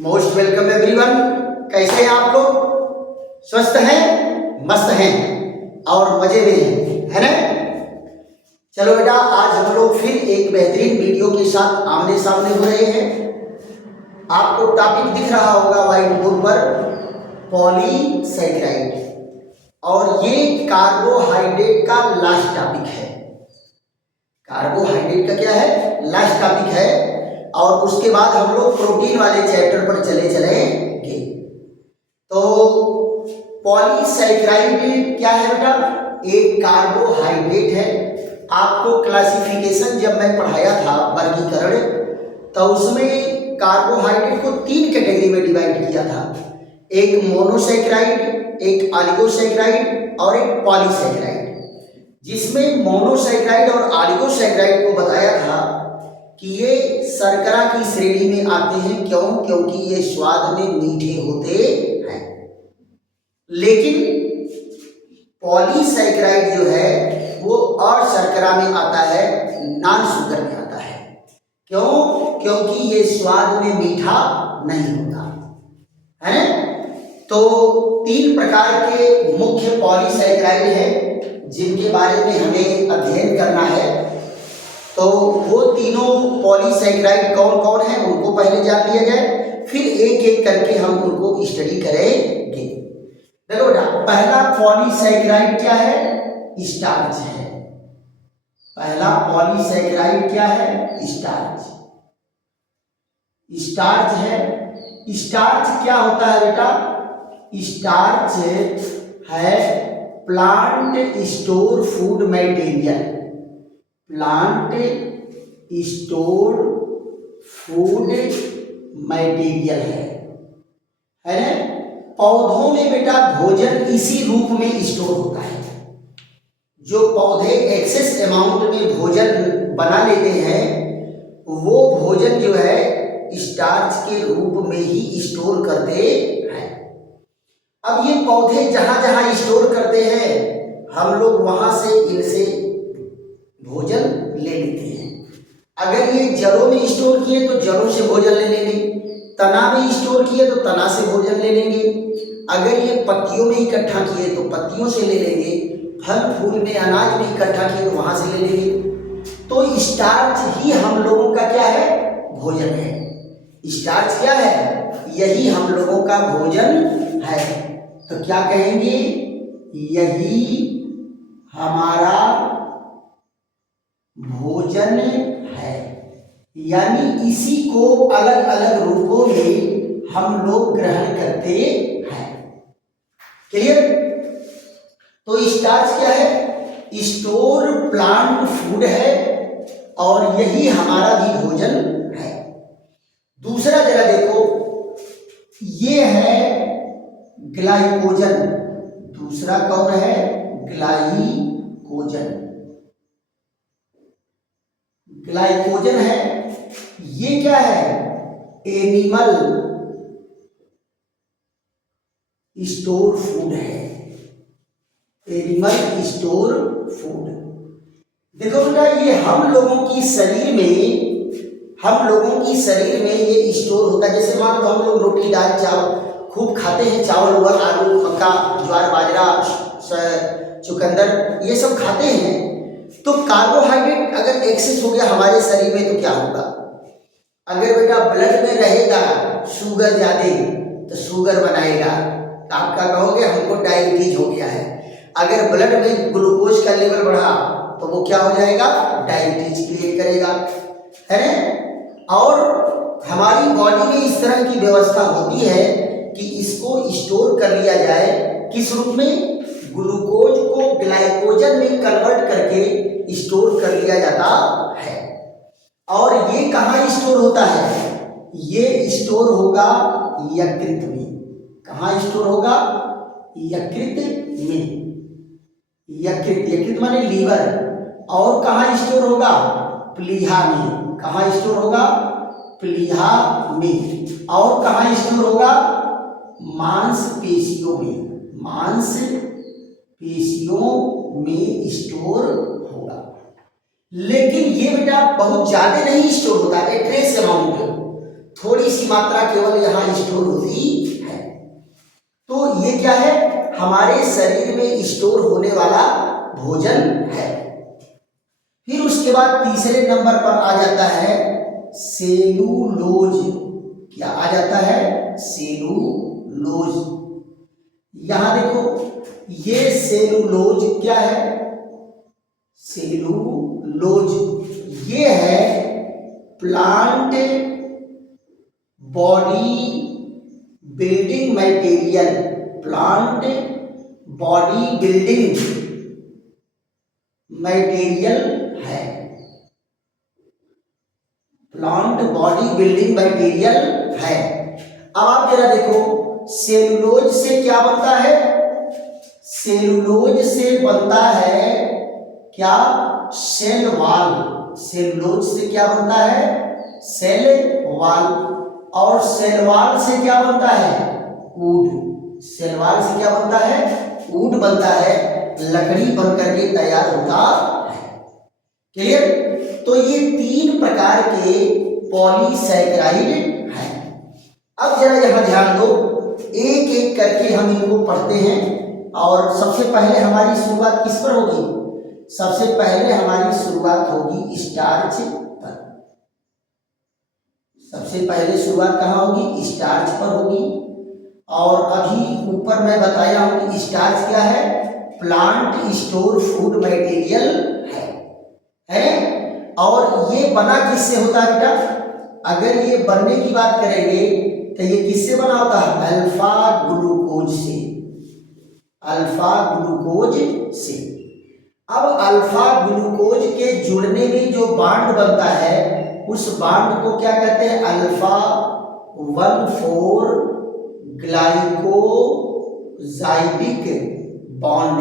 Most welcome everyone. कैसे हैं आप लोग? स्वस्थ हैं, मस्त हैं और मजे में हैं, है ना? चलो बेटा, आज हम लोग फिर एक बेहतरीन वीडियो के साथ आमने सामने हो रहे हैं। आपको टॉपिक दिख रहा होगा व्हाइट बोर्ड पर, पॉलीसैकेराइड, और ये कार्बोहाइड्रेट का लास्ट टॉपिक है। कार्बोहाइड्रेट का क्या है? लास्ट टॉपिक है। और उसके बाद हम लोग प्रोटीन वाले चैप्टर पर चले चलेंगे। तो पॉलीसैकेराइड क्या है बेटा? एक कार्बोहाइड्रेट है। आपको क्लासिफिकेशन जब मैं पढ़ाया था, वर्गीकरण, तो उसमें कार्बोहाइड्रेट को 3 कैटेगरी में डिवाइड किया था। एक मोनोसैकेराइड, एक ऑलिगोसैकेराइड और एक पॉलीसैकेराइड। जिसमें मोनोसैकेराइड और ऑलिगोसैकेराइड को बताया था कि ये शर्करा की श्रेणी में आते हैं। क्यों? क्योंकि ये स्वाद में मीठे होते हैं। लेकिन पॉलीसैकेराइड जो है वो और शर्करा में आता है, नॉन शुगर में आता है। क्यों? क्योंकि ये स्वाद में मीठा नहीं होता है। तो 3 प्रकार के मुख्य पॉलीसैकेराइड हैं जिनके बारे में हमें अध्ययन करना है। तो वो तीनों पॉलीसैकेराइड कौन कौन है उनको पहले जान लिया जाए, फिर एक एक करके हम उनको स्टडी करेंगे। देखो बेटा, पहला पॉलीसैकेराइड क्या है? स्टार्च है। पहला पॉलीसैकेराइड क्या है? स्टार्च। स्टार्च है। स्टार्च क्या होता है बेटा? स्टार्च है plant store food material. Plant store food material है ना? पौधों में बेटा भोजन इसी रूप में स्टोर होता है। जो पौधे एक्सेस अमाउंट में भोजन बना लेते हैं, वो भोजन जो है स्टार्च के रूप में ही स्टोर करते हैं। अब ये पौधे जहां जहां स्टोर करते हैं, हम लोग वहां से इनसे भोजन ले लेते हैं। अगर ये जड़ों में स्टोर किए तो जड़ों से भोजन ले लेंगे, तना में स्टोर किए तो तना से भोजन ले लेंगे, अगर ये पत्तियों में इकट्ठा किए तो पत्तियों से ले लेंगे, फल फूल में अनाज में इकट्ठा किए तो वहां से ले लेंगे। तो स्टार्च ही हम लोगों का क्या है? भोजन है। स्टार्च क्या है? यही हम लोगों का भोजन है। तो क्या कहेंगे? यही हमारा भोजन है। यानी इसी को अलग अलग रूपों में हम लोग ग्रहण करते हैं। क्लियर? तो स्टार्च क्या है? स्टोर प्लांट फूड है और यही हमारा भी भोजन है। दूसरा जरा देखो, ये है ग्लाइकोजन। दूसरा कौन है? ग्लाइकोजन। ग्लाइकोजन है। ये क्या है? एनिमल स्टोर फूड है। Animal store food. देखो बेटा, ये हम लोगों की शरीर में ये स्टोर होता है। जैसे मान लो हम लोग रोटी दाल चावल खूब खाते हैं, चावल उवल आलू मक्का ज्वार बाजरा चुकंदर ये सब खाते हैं। तो कार्बोहाइड्रेट अगर एक्सेस हो गया हमारे शरीर में तो क्या होगा? अगर बेटा ब्लड में रहेगा शुगर ज्यादा तो शुगर बनाएगा, तो आपका कहोगे हमको डायबिटीज हो गया है। अगर ब्लड में ग्लूकोज का लेवल बढ़ा तो वो क्या हो जाएगा? डायबिटीज क्रिएट करेगा, है ना? और हमारी बॉडी में इस तरह की व्यवस्था होती है कि इसको स्टोर कर लिया जाए। किस रूप में? ग्लूकोज को ग्लाइकोजन में कन्वर्ट करके स्टोर कर लिया जाता है। और ये कहाँ स्टोर होता है? ये स्टोर होगा यकृत में। कहाँ स्टोर होगा? यकृत में। यकृत माने लीवर। और कहाँ स्टोर होगा? प्लीहा में। कहाँ स्टोर होगा? प्लीहा में। और कहाँ स्टोर होगा? मांसपेशियों में। मांसपेशियों में स्टोर होगा। लेकिन ये बेटा बहुत ज्यादा नहीं स्टोर होता है, ट्रेस अमाउंट, थोड़ी सी मात्रा केवल यहाँ स्टोर होती है। तो ये क्या है, हमारे शरीर में स्टोर होने वाला भोजन है। फिर उसके बाद तीसरे नंबर पर आ जाता है सेलुलोज। क्या आ जाता है, सेलुलोज। यहां देखो, ये सेलुलोज क्या है, सेलुलोज ये है plant body building material, plant body building material है, प्लांट बॉडी बिल्डिंग मटेरियल है। अब आप जरा देखो, सेलुलोज से क्या बनता है, सेलुलोज से बनता है क्या, सेल वॉल। सेलुलोज से क्या बनता है, सेल वॉल। और सेल वॉल से क्या बनता है, वुड। सेल वॉल से क्या बनता है, वुड बनता है, लकड़ी बन करके तैयार होता है। क्लियर। तो ये 3 प्रकार के पॉलीसैकेराइड हैं। अब जरा यहां ध्यान दो, एक एक करके हम इनको पढ़ते हैं। और सबसे पहले हमारी शुरुआत किस पर होगी, सबसे पहले हमारी शुरुआत होगी स्टार्च पर। सबसे पहले शुरुआत कहाँ होगी, स्टार्च पर होगी। और अभी ऊपर मैं बताया हूं कि स्टार्च क्या है, प्लांट स्टोर फूड मटेरियल है। और ये बना किससे होता है बेटा, अगर ये बनने की बात करेंगे तो ये किससे बना होता है, अल्फा ग्लूकोज से, अल्फा ग्लूकोज से। अब अल्फा ग्लूकोज के जुड़ने में जो बांड बनता है उस बांड को क्या कहते हैं, अल्फा 1,4 ग्लाइकोजाइडिक बॉन्ड,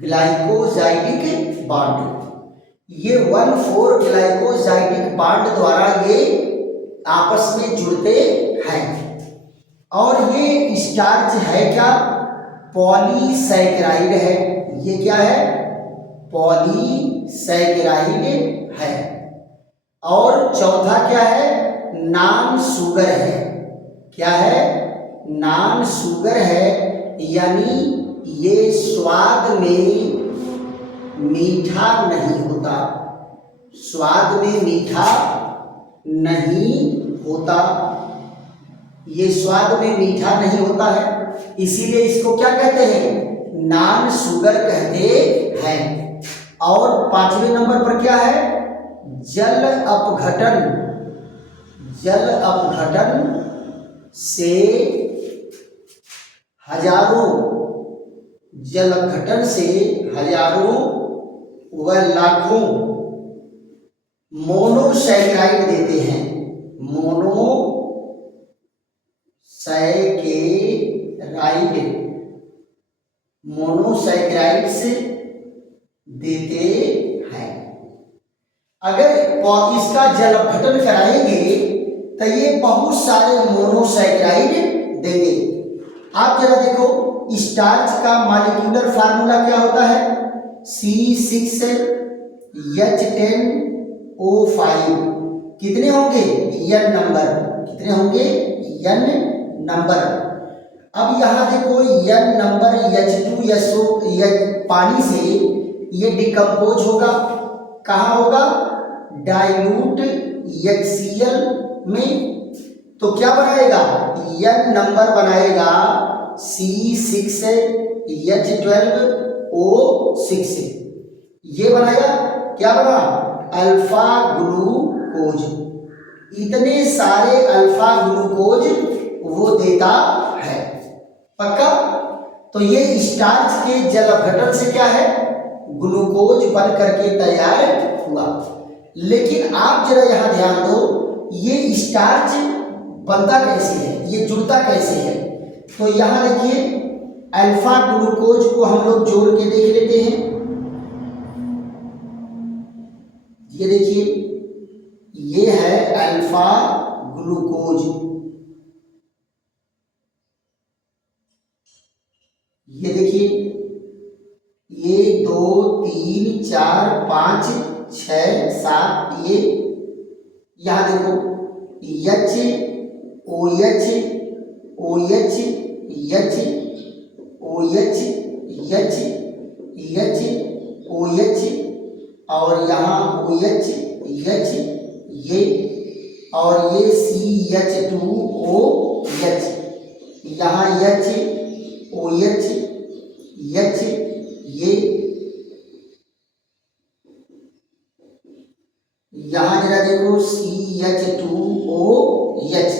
ग्लाइकोजाइडिक बॉन्ड। ये 1,4 ग्लाइकोजाइडिक बॉन्ड द्वारा ये आपस में जुड़ते हैं। और ये स्टार्च है क्या, पॉलीसैकेराइड है। ये क्या है, पॉलीसैकेराइड है। और चौथा क्या है, नॉन शुगर है। क्या है, नॉन शुगर है, यानी ये स्वाद में मीठा नहीं होता, स्वाद में मीठा नहीं होता, ये स्वाद में मीठा नहीं होता है, इसीलिए इसको क्या कहते हैं, नॉन शुगर कहते हैं। और 5वें नंबर पर क्या है, जल अपघटन, जल अपघटन से हजारों, जल अपघटन से हजारों व लाखों मोनोसैकेराइड देते हैं, मोनोसैकेराइड्स देते हैं। अगर इसका जल अपघटन कराएंगे तो ये बहुत सारे मोनोसैकेराइड देंगे। आप जरा देखो, स्टार्च का मॉलिक्यूलर फार्मूला क्या होता है, C6H10O5। कितने होंगे, n नंबर, कितने होंगे, n नंबर। अब यहाँ देखो n नंबर H2SO, पानी से ये डिकम्पोज होगा, कहाँ होगा, डाइल्यूट HCl में। तो क्या बनाएगा, n नंबर बनाएगा C6H12O6। ये बनाया, क्या बना, अल्फा ग्लूकोज। इतने सारे अल्फा ग्लूकोज वो देता है, पक्का। तो ये स्टार्च के जल अपघटन से क्या है, ग्लूकोज बन करके तैयार हुआ। लेकिन आप जरा यहां ध्यान दो, ये स्टार्च बनता कैसे है, ये जुड़ता कैसे है। तो यहां देखिए, अल्फा ग्लूकोज को हम लोग जोड़ के देख लेते हैं। ये देखिए, ये है अल्फा ग्लूकोज, ये देखिए, 1 2 3 4 5 6 7, ये यहां देखो, H O H O H H O H H H O H और यहाँ ओ एच एच ये और ये CH2OH यहाँ एच ओ एच एच ये यहाँ जरा देखो CH2OH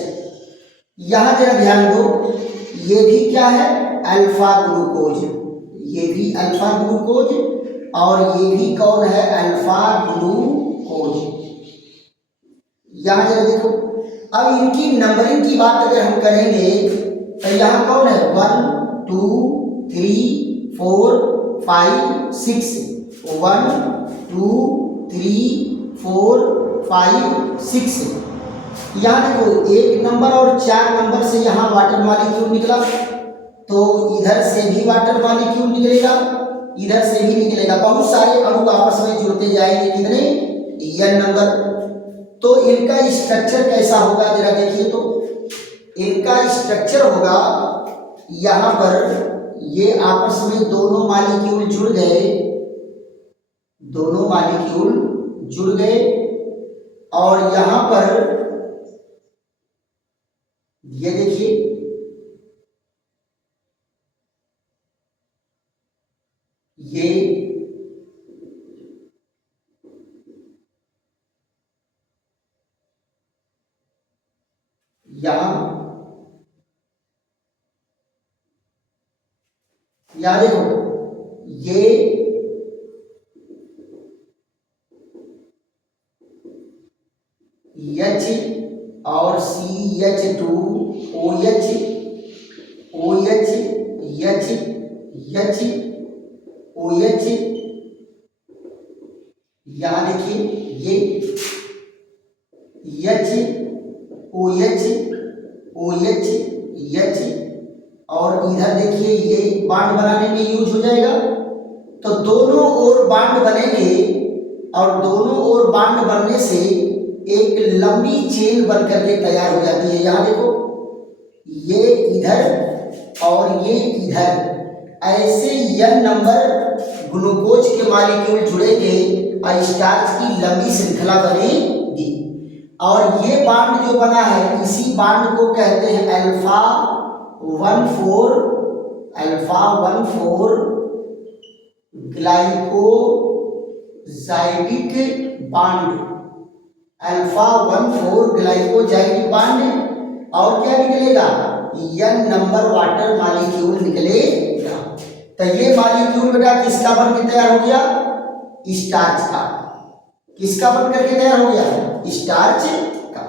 यहाँ जरा ध्यान दो, ये भी क्या है अल्फा ग्लूकोज, ये भी अल्फा ग्लूकोज और ये भी कौन है अल्फा ग्लूकोज। यहाँ जरा देखो, अब इनकी नंबरिंग की बात अगर हम करेंगे तो यहाँ कौन है 1 2 3 4 5 6 1 2 3 4 5 6 यहाँ देखो एक नंबर और 4 नंबर से यहाँ वाटर मॉलिक्यूल निकला, तो इधर से भी वाटर मॉलिक्यूल निकलेगा, इधर से भी निकलेगा, बहुत सारे अणु आपस में जुड़ते जाएंगे कितने n नंबर। तो इनका स्ट्रक्चर कैसा होगा जरा देखिए, तो इनका स्ट्रक्चर होगा यहाँ पर ये आपस में दोनों मॉलिक्यूल जुड़ गए, दोनों मॉलिक्यूल जुड़ गए और यहाँ पर ये देखिए ये यहाँ देखो ये H और CH2OH OH H H OH यहाँ देखिए ये H OH OH H और इधर देखिए ये बांड बनाने में यूज हो जाएगा, तो दोनों ओर बांड बनेंगे और दोनों ओर बांड बनने से एक लंबी चेन बन करके तैयार हो जाती है। यहाँ देखो ये इधर और ये इधर, ऐसे n नंबर ग्लूकोज के मॉलिक्यूल जुड़ेंगे और स्टार्च की लंबी श्रृंखला बनेगी और ये बांड जो बना है इसी बांड को कहते हैं अल्फा 1,4 ग्लाइकोजाइडिक बांड, अल्फा 1,4 ग्लाइकोजाइडिक बांड और क्या निकलेगा n नंबर वाटर मॉलिक्यूल निकलेगा। तो ये मॉलिक्यूल बेटा किसका बन के तैयार हो गया स्टार्च का, किसका बन करके तैयार हो गया स्टार्च का,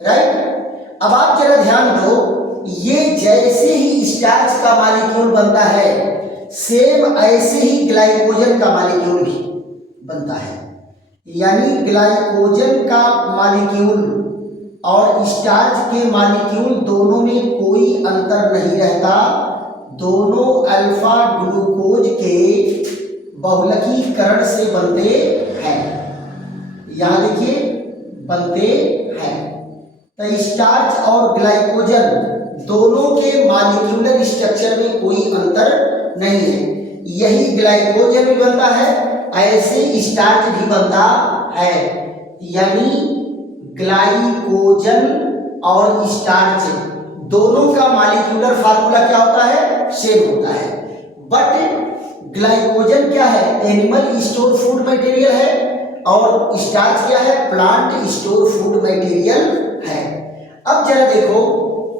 राइट। अब आप जरा ध्यान दो, ये जैसे ही स्टार्च का मॉलिक्यूल बनता है सेम ऐसे ही ग्लाइकोजन का मॉलिक्यूल भी बनता है, यानी ग्लाइकोजन का मॉलिक्यूल और स्टार्च के मॉलिक्यूल दोनों में कोई अंतर नहीं रहता, दोनों अल्फा ग्लूकोज के बहुलकीकरण से बनते हैं। यहाँ देखिए बनते हैं, तो स्टार्च और ग्लाइकोजन दोनों के मॉलिक्यूलर स्ट्रक्चर में कोई अंतर नहीं है, यही ग्लाइकोजन भी बनता है ऐसे स्टार्च भी बनता है, यानी ग्लाइकोजन और स्टार्च दोनों का मॉलिक्यूलर फार्मूला क्या होता है सेम होता है, बट ग्लाइकोजन क्या है एनिमल स्टोर फूड मटेरियल है और स्टार्च क्या है प्लांट स्टोर फूड मटेरियल है। अब जरा देखो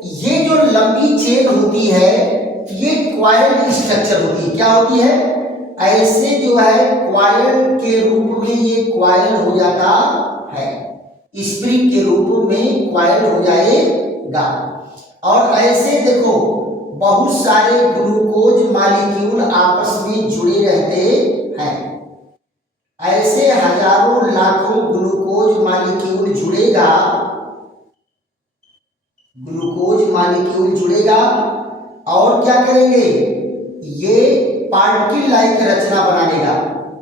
ये जो लंबी चेन होती है ये क्वाइल स्ट्रक्चर होती है, क्या होती है ऐसे जो है क्वाइल के रूप में ये क्वाइल हो जाता है, स्प्रिंग के रूप में क्वाइल हो जाएगा और ऐसे देखो बहुत सारे ग्लूकोज मॉलिक्यूल आपस में जुड़े रहते हैं, ऐसे हजारों लाखों ग्लूकोज मॉलिक्यूल जुड़ेगा, ग्लूकोज मॉलिक्यूल जुड़ेगा और क्या करेंगे ये पार्टिकल लाइक रचना बना लेगा,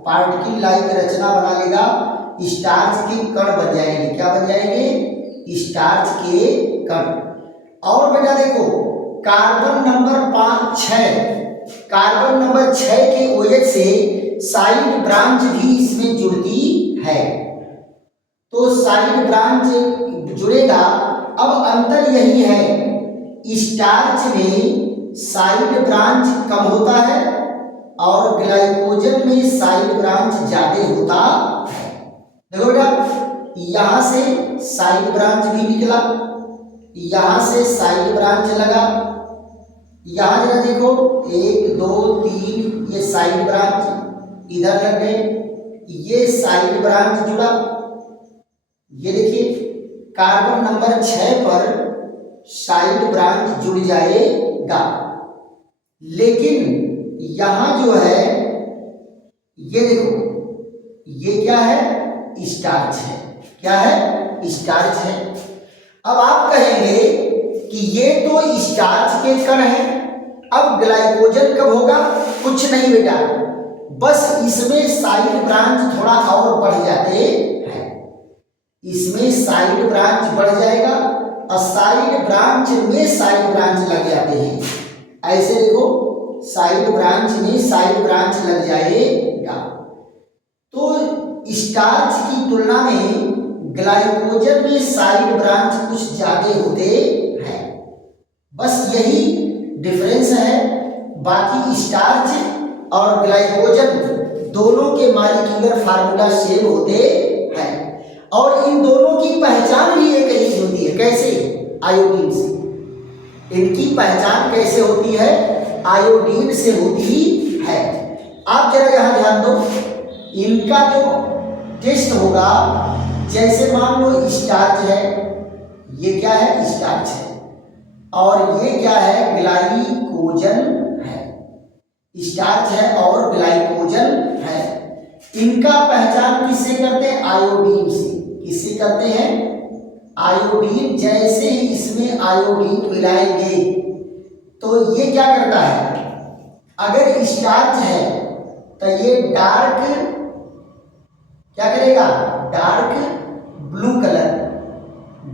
पार्टिकल लाइक रचना बना लेगा, स्टार्च के कण बन जाएंगे, क्या बन जाएंगे स्टार्च के कण। और बेटा देखो कार्बन नंबर 6 कार्बन नंबर 6 के OH से साइड ब्रांच भी इसमें जुड़ती है। तो साइड ब्रांच जुड़ेगा। अब अंतर यही है, स्टार्च में साइड ब्रांच कम होता है और ग्लाइकोजन में साइड ब्रांच ज्यादा होता है। देखो बेटा यहां से साइड ब्रांच भी निकला, यहां से साइड ब्रांच लगा, यहां जरा देखो 1 2 3 ये साइड ब्रांच इधर लग गए, ये साइड ब्रांच जुड़ा। ये देखिए कार्बन नंबर 6 पर साइड ब्रांच जुड़ जाएगा, लेकिन यहां जो है ये देखो ये क्या है, स्टार्च है। क्या है, स्टार्च है। अब आप कहेंगे कि ये तो स्टार्च के कण है, अब ग्लाइकोजन कब होगा? कुछ नहीं बेटा, बस इसमें साइड ब्रांच थोड़ा और बढ़ जाते हैं, इसमें साइड ब्रांच बढ़ जाएगा और साइड ब्रांच में साइड ब्रांच लग जाते हैं। ऐसे देखो साइड ब्रांच में साइड ब्रांच लग जाएगा। तो स्टार्च की तुलना में ग्लाइकोजन में साइड ब्रांच कुछ ज्यादा होते हैं, बस यही डिफरेंस है। बाकी स्टार्च और ग्लाइकोजन दोनों के मॉलिक्यूलर फार्मूला सेम होते हैं और इन दोनों की पहचान भी एक ही होती है। कैसे? आयोडीन से। इनकी पहचान कैसे होती है? आयोडीन से होती है। आप जरा यहां ध्यान दो, इनका जो टेस्ट होगा, जैसे मान लो स्टार्च है, ये क्या है, स्टार्च है, और ये क्या है, ग्लाइकोजन है। स्टार्च है और ग्लाइकोजन है। इनका पहचान किससे करते हैं? आयोडीन से। किससे करते हैं? आयोडीन। जैसे ही इसमें आयोडीन मिलाएंगे तो ये क्या करता है, अगर स्टार्च है तो ये डार्क क्या करेगा, dark blue colour,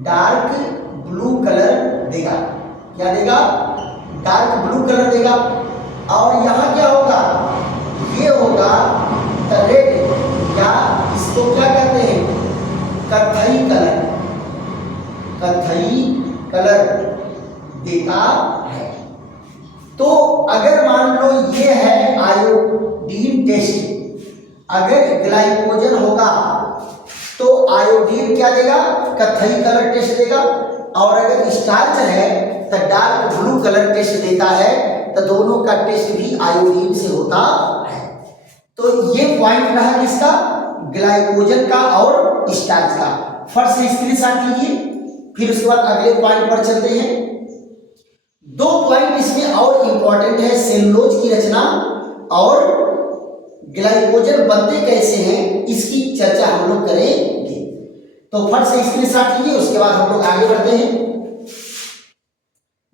dark blue colour देगा। क्या देगा? डार्क ब्लू कलर देगा। और यहां क्या होगा, ये होगा रेड, या इसको क्या कहते हैं, कत्थई कलर, कत्थई कलर देता है। तो अगर मान लो ये है आयोडीन टेस्ट, अगर ग्लाइकोजन होगा तो आयोडीन क्या देगा, कत्थई कलर टेस्ट देगा, और अगर स्टार्च है तो डार्क ब्लू कलर टेस्ट देता है। तो दोनों का टेस्ट भी आयोडीन से होता है। तो ये पॉइंट रहा किसका, ग्लाइकोजन का और स्टार्च का। फर्स्ट से स्क्रीनशॉट लीजिए, फिर उसके बाद अगले पॉइंट पर चलते हैं। दो पॉइंट इसमें और इंपॉर्टेंट है, सेलुलोज की रचना और ग्लाइकोजन बनते कैसे हैं, इसकी चर्चा हम लोग करेंगे। तो फर्स्ट से स्क्रीनशॉट लीजिए, उसके बाद हम लोग आगे बढ़ते हैं।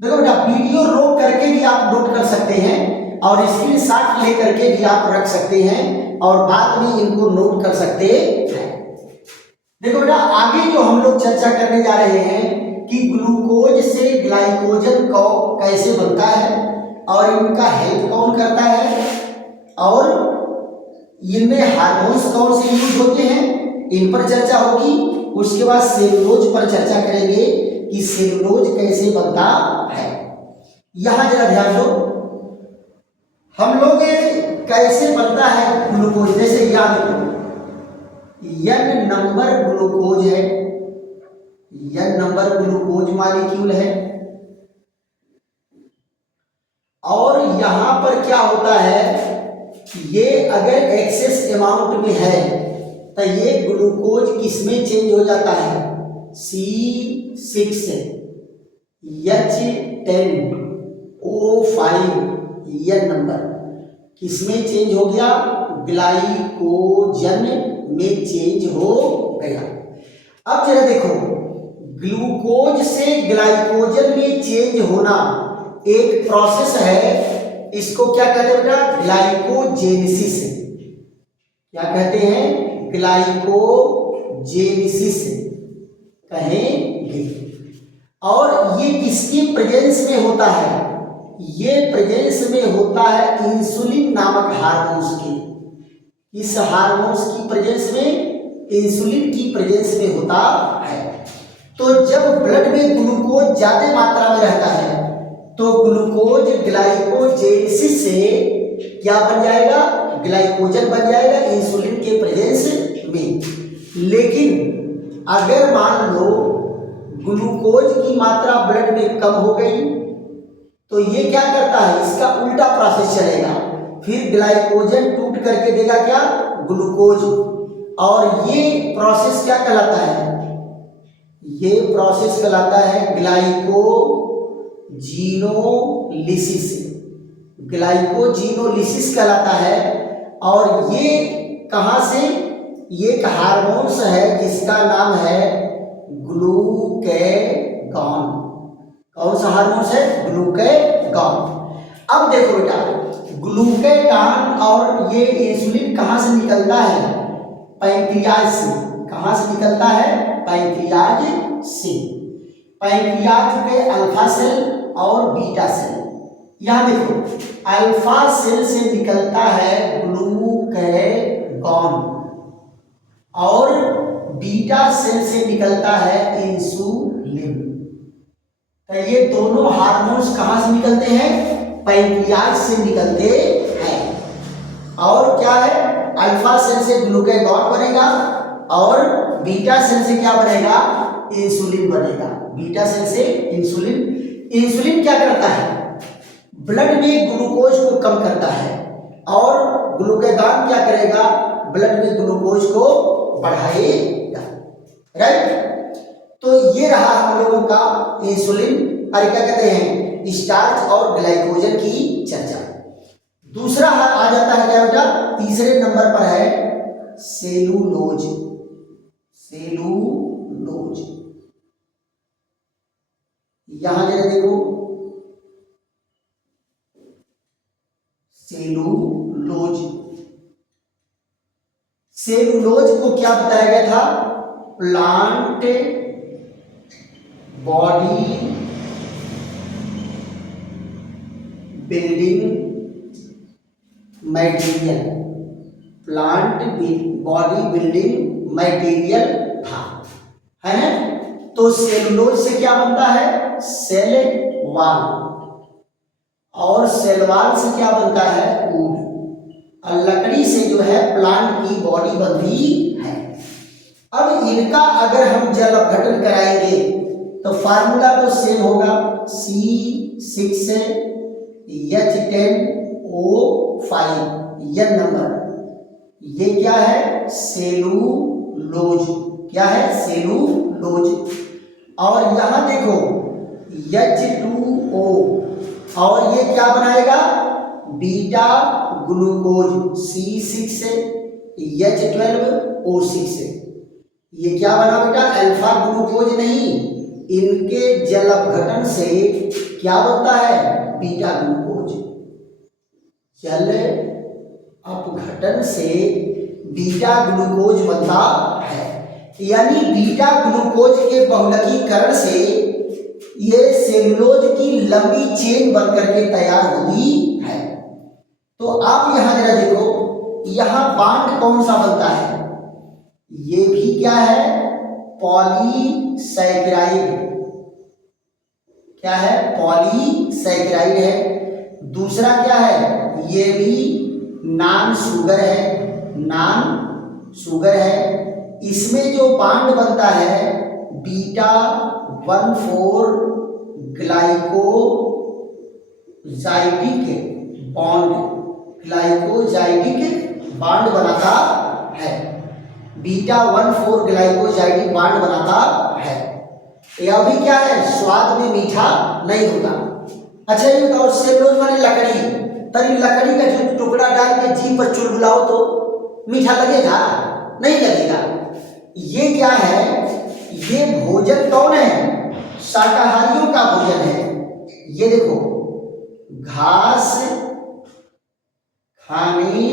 देखो बेटा, वीडियो रोक करके भी आप नोट कर सकते हैं और स्क्रीनशॉट लेकर के भी आप रख सकते हैं और बाद में इनको नोट कर सकते हैं। देखो बेटा, आगे जो हम लोग चर्चा करने जा रहे हैं कि ग्लूकोज से ग्लाइकोजन को कैसे बनता है और इनका हेल्प कौन करता है और इनमें हार्मोन्स कौन से यूज होते हैं, इन पर चर्चा होगी। उसके बाद सेलुलोज पर चर्चा करेंगे कि सेलुलोज कैसे बनता है। यहां जरा ध्यान दो, हम लोग कैसे बनता है ग्लूकोज। जैसे याद रखो, N नंबर ग्लूकोज है, N नंबर ग्लूकोज मॉलिक्यूल है, और यहां पर क्या होता है, ये अगर एक्सेस अमाउंट में है तो ये ग्लूकोज किसमें चेंज हो जाता है, C6 H10O5 N नंबर किसमें चेंज हो गया, ग्लाइकोजन में चेंज हो गया। अब जरा देखो, ग्लूकोज से ग्लाइकोजन में चेंज होना एक प्रोसेस है, इसको क्या कहते हैं बेटा, ग्लाइकोजेनेसिस। क्या कहते हैं, ग्लाइकोजेनेसिस कहेंगे। और ये किसकी प्रेजेंस में होता है? ये प्रेजेंस में होता है इंसुलिन नामक हार्मोन्स के। इस हार्मोन्स की प्रेजेंस में, इंसुलिन की प्रेजेंस में होता है। तो जब ब्लड में ग्लूकोज ज्यादा मात्रा में रहता है तो ग्लूकोज ग्लाइकोजेनेसिस से क्या बन जाएगा? ग्लाइकोजन बन जाएगा इंसुलिन के प्रेजेंस में। लेकिन अगर मान लो ग्लूकोज की मात्रा ब्लड में कम हो गई तो ये क्या करता है? इसका उल्टा प्रोसेस चलेगा। फिर ग्लाइकोजन टूट करके देगा क्या? ग्लूकोज। और ये प्रोसेस क्या कहलाता है? ये प्रोसेस कहलाता है ग्लाइकोजीनोलिसिस। ग्लाइकोजीनोलिसिस कहलाता है। और ये कहाँ से? ये एक हार्मोन्स है जिसका नाम है ग्लूकेगॉन। कौन सा हार्मोन्स है? ग्लूकेगॉन। अब देखो बेटा, ग्लूकेगॉन और ये इंसुलिन कहाँ से निकलता है? पैंक्रियाज से। कहाँ से निकलता है? पैंक्रियाज से। पैंक्रियाज पे अल्फा सेल और बीटा सेल। यहां देखो, अल्फा सेल से निकलता है ग्लूकेगॉन और बीटा सेल से निकलता है इंसुलिन। तो ये दोनों हार्मोन्स कहां से निकलते हैं? पैंक्रियाज से निकलते हैं। और क्या है? अल्फा सेल से ग्लूकेगॉन बनेगा और बीटा सेल से क्या बनेगा? इंसुलिन बनेगा। बीटा सेल से इंसुलिन। इंसुलिन क्या करता है? ब्लड में ग्लूकोज को कम करता है और ग्लूकेगॉन क्या करेगा? ब्लड में ग्लूकोज को बढ़ाएगा। राइट? तो ये रहा हम लोगों का इंसुलिन और क्या कहते हैं, स्टार्च और ग्लाइकोजन की चर्चा। दूसरा आ जाता है क्या बेटा? तीसरे नंबर पर है सेलुलोज। सेलुलोज, यहां जरा देखो, सेलुलोज। सेलुलोज को क्या बताया गया था? Plant body building material. Plant body building material था, है ना? तो सेलुलोज से क्या बनता है? Cell wall. और सेल वॉल से क्या बनता है? वुड। और लकड़ी से जो है प्लांट की बॉडी बनती है। अब इनका अगर हम जल अपघटन कराएंगे तो फार्मूला तो सेम होगा, C6H10O5 यह नंबर। ये क्या है? सेलुलोज। क्या है? सेलुलोज। और यहां देखो H2O और ये क्या बनाएगा? Beta glucose C6H12O6। ये क्या बना बेटा? अल्फा ग्लूकोज नहीं, इनके जल अपघटन से क्या बनता है? Beta glucose. जल अपघटन से बीटा ग्लूकोज बनता है। यानी बीटा ग्लूकोज के बहुलकीकरण से ये सेलुलोज की लंबी चेन बनकर के तैयार होती है। तो आप यहां जरा देखो, यहां बांड कौन सा बनता है? ये भी क्या है? पॉलीसैकेराइड। क्या है? पॉलीसैकेराइड है। दूसरा क्या है? ये भी नॉन शुगर है। नॉन शुगर है। इसमें जो बांड बनता है बीटा 1,4 ग्लाइकोजाइडिक बॉन्ड। ग्लाइकोजाइडिक बॉन्ड बनाता है। बीटा 1,4 ग्लाइकोजाइडिक बॉन्ड बनाता है। यह भी क्या है? स्वाद में मीठा नहीं होगा। अच्छा ये बताओ, सेलुलोज माने लकड़ी, तरी लकड़ी का टुकड़ा डाल के जीभ पर चुलबुलाओ तो मीठा लगेगा? नहीं लगेगा। ये क्या है? ये भोजन कौन है? शाकाहारियों का भोजन है। ये देखो, घास खाने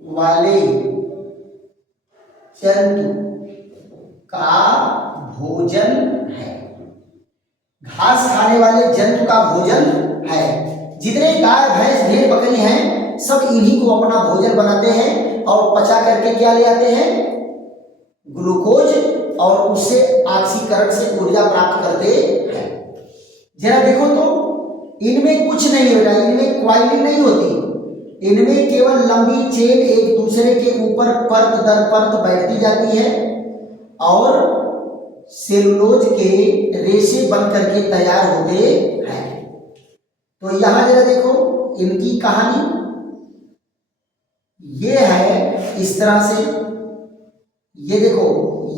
वाले जंतु का भोजन है। घास खाने वाले जंतु का भोजन है। जितने गाय भैंस भेड़ बकरी हैं सब इन्हीं को अपना भोजन बनाते हैं और पचा करके क्या ले आते हैं, ग्लूकोज, और उससे ऑक्सीकरण से ऊर्जा प्राप्त करते हैं। जरा देखो तो इनमें कुछ नहीं होता, इनमें क्वाइलिंग नहीं होती, इनमें केवल लंबी चेन एक दूसरे के ऊपर परत दर परत बैठती जाती है और सेलुलोज के रेशे बन करके तैयार होते हैं। तो यहां जरा देखो इनकी कहानी ये है इस तरह से। ये देखो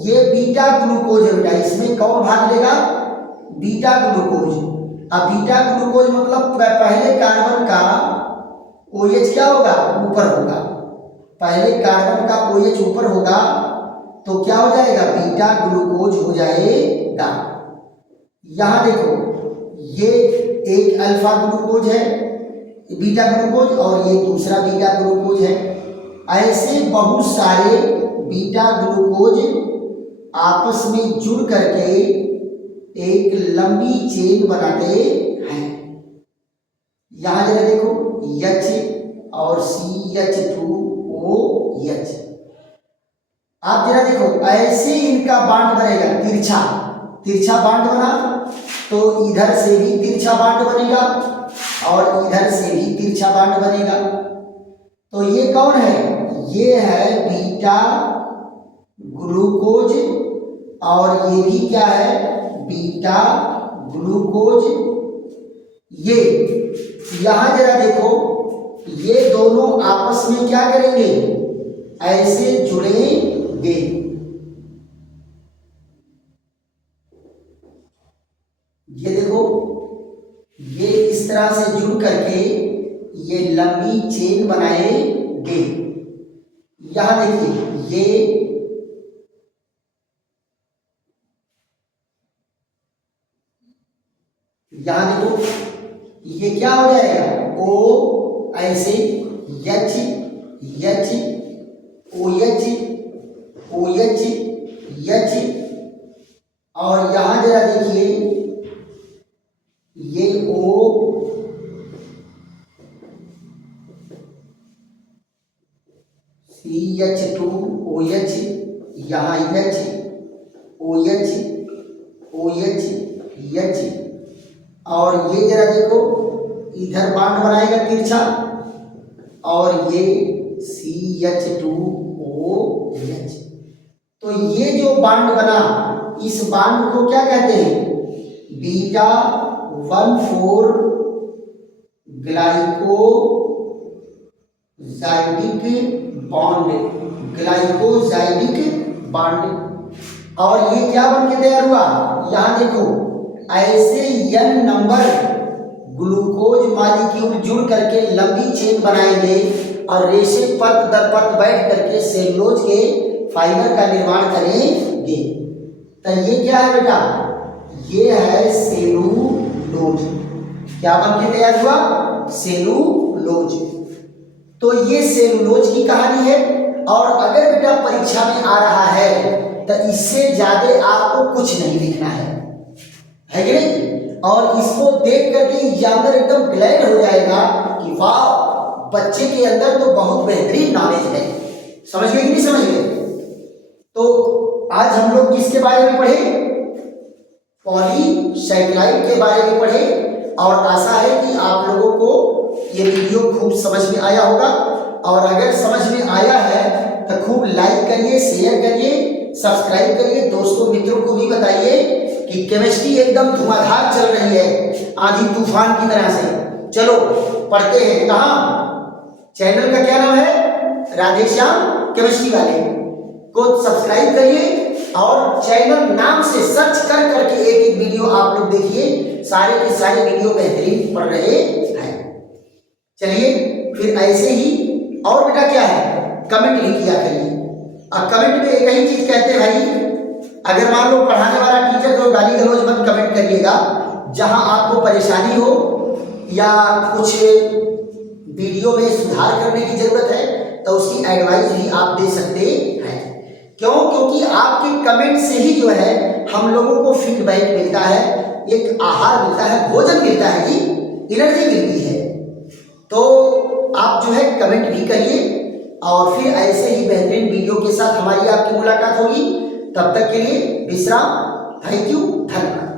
ये बीटा ग्लूकोज है बेटा, इसमें कौन भाग लेगा, बीटा ग्लूकोज। अब बीटा ग्लूकोज मतलब पहले कार्बन का OH क्या होगा, ऊपर होगा। पहले कार्बन का OH ऊपर होगा तो क्या हो जाएगा, बीटा ग्लूकोज हो जाएगा। यहां देखो ये एक अल्फा ग्लूकोज है बीटा ग्लूकोज और ये दूसरा बीटा ग्लूकोज है। ऐसे बहुत सारे बीटा ग्लूकोज आपस में जुड़ करके एक लंबी चेन बनाते हैं। यहां जरा देखो H और CH2OH। आप जरा देखो ऐसे इनका बांड बनेगा, तिरछा तिरछा बांड बना तो इधर से भी तिरछा बांड बनेगा और इधर से भी तिरछा बांड बनेगा। तो ये कौन है, ये है बीटा ग्लूकोज और ये भी क्या है, बीटा ग्लूकोज। ये यहां जरा देखो ये दोनों आपस में क्या करेंगे, ऐसे जुड़ेंगे। ये देखो ये इस तरह से जुड़ करके ये लंबी चेन बनाएंगे। यहां देखिए ये यहां देखो ये क्या हो जाएगा, O ऐसे H H OH OH H और यहां जरा देखिए ये O CH2OH, यहाँ H OH OH H और ये जरा देखो इधर बांड बनाएगा तिरछा और ये CH2OH। तो ये जो बांड बना इस बांड को क्या कहते हैं, बीटा 1,4 ग्लाइकोजाइडिक बॉन्ड, ग्लाइकोजाइडिक बॉन्ड। और ये क्या बन के तैयार हुआ, यहां देखो ऐसे n नंबर ग्लूकोज मॉलिक्यूल जुड़ करके लंबी चेन बनाएंगे और रेशे परत दर परत बैठ करके सेलुलोज के फाइबर का निर्माण करेंगे। तो ये क्या है बेटा, ये है सेलुलोज। क्या बन के तैयार हुआ, सेलुलोज। तो ये सेलुलोज की कहानी है। और अगर बेटा परीक्षा में आ रहा है तो इससे ज्यादा आपको कुछ नहीं लिखना है कि नहीं। और इसको देख करके एग्जामिनर एकदम ग्लैड हो जाएगा कि वाह बच्चे के अंदर तो बहुत बेहतरीन नॉलेज है। समझ गए कि नहीं समझ गए। तो आज हम लोग किसके बारे में पढ़े, पॉलीसैकेराइड के बारे में पढ़े। और आशा है कि आप लोगों को ये वीडियो खूब समझ में आया होगा। और अगर समझ में आया है तो खूब लाइक करिए, शेयर करिए, सब्सक्राइब करिए, दोस्तों मित्रों को भी बताइए कि केमिस्ट्री एकदम धुआंधार चल रही है, आंधी तूफान की तरह से। चलो पढ़ते हैं। कहाँ, चैनल का क्या नाम है, राधेश्याम केमिस्ट्री वाले को सब्सक्राइब करिए और चैनल नाम से सर्च कर करके एक एक वीडियो आप लोग देखिए। सारे के सारे वीडियो बेहतरीन पढ़ रहे हैं। चलिए फिर ऐसे ही और बेटा क्या है, कमेंट भी किया करिए। और कमेंट में एक ही चीज कहते हैं भाई, अगर मान लो पढ़ाने वाला टीचर तो गाली गलौज मत कमेंट करिएगा। जहां आपको परेशानी हो या कुछ वीडियो में सुधार करने की जरूरत है तो उसकी एडवाइस भी आप दे सकते हैं। क्यों, क्योंकि आपके कमेंट से ही जो है हम लोगों को फीडबैक मिलता है, एक आहार मिलता है, भोजन मिलता है जी, एनर्जी मिलती है। तो आप जो है कमेंट भी करिए और फिर ऐसे ही बेहतरीन वीडियो के साथ हमारी आपकी मुलाकात होगी। तब तक के लिए विश्राम। थैंक यू, धन्यवाद।